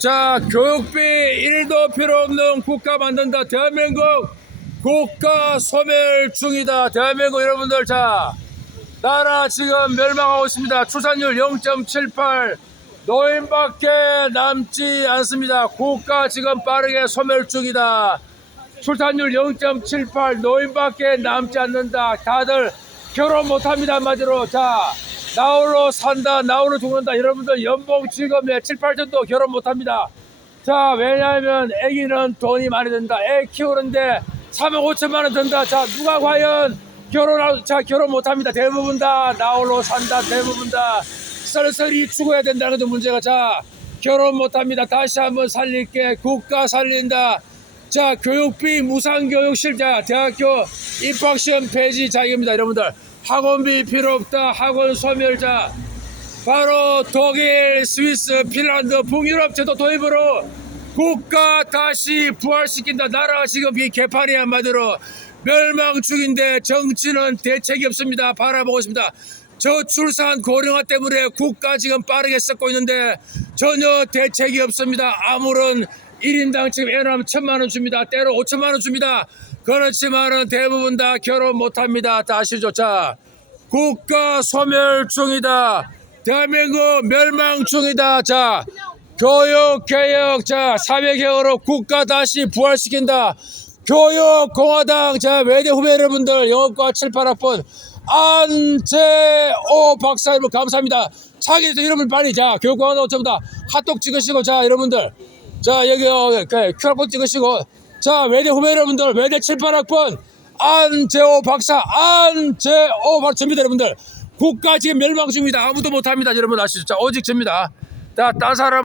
자, 교육비 1도 필요 없는 국가 만든다. 대한민국 국가 소멸 중이다. 대한민국 여러분들, 자, 나라 지금 멸망하고 있습니다. 출산율 0.78. 노인밖에 남지 않습니다. 국가 지금 빠르게 소멸 중이다. 출산율 0.78. 노인밖에 남지 않는다. 다들 결혼 못합니다. 한마디로. 자, 나홀로 산다. 나홀로 죽는다. 여러분들 연봉 지금에 7, 8천도 결혼 못합니다. 자, 왜냐하면 애기는 돈이 많이 든다. 애 키우는데 3억 5천만 원 든다. 자, 누가 과연 결혼하고, 자, 결혼 못합니다. 대부분 다 나홀로 산다. 대부분 다 썰썰이 죽어야 된다는 것도 문제가. 자, 결혼 못합니다. 다시 한번 살릴게. 국가 살린다. 자, 교육비 무상교육 실 자 대학교 입학시험 폐지 자격입니다. 여러분들 학원비 필요 없다. 학원 소멸자 바로 독일, 스위스, 핀란드, 북유럽 제도 도입으로 국가 다시 부활시킨다. 나라가 지금 이 개판이 한마디로 멸망 중인데 정치는 대책이 없습니다. 바라보고 있습니다. 저출산 고령화 때문에 국가 지금 빠르게 썩고 있는데 전혀 대책이 없습니다. 아무런 1인당 지금 애나면 천만 원 줍니다. 때로 5천만 원 줍니다. 그렇지만은 대부분 다 결혼 못합니다. 다 아시죠? 자, 국가 소멸 중이다. 대한민국 멸망 중이다. 자, 교육 개혁, 자, 사회 개혁으로 국가 다시 부활시킨다. 교육 공화당, 자, 외대 후배 여러분들 영어과 7, 8학번 안재호 박사 여러분 감사합니다. 자기들 이름을 빨리 자, 교육 공화당 전부 다 핫도그 찍으시고 자, 여러분들. 자, 여기 어, 그 QR코드 찍으시고. 자, 외대 후배 여러분들 외대 7, 8학번 안재호 박사 안재호 박사 접니다 여러분들. 국가 지금 멸망 중입니다. 아무도 못합니다 여러분. 아시죠? 자 오직 접니다. 자, 딴 사람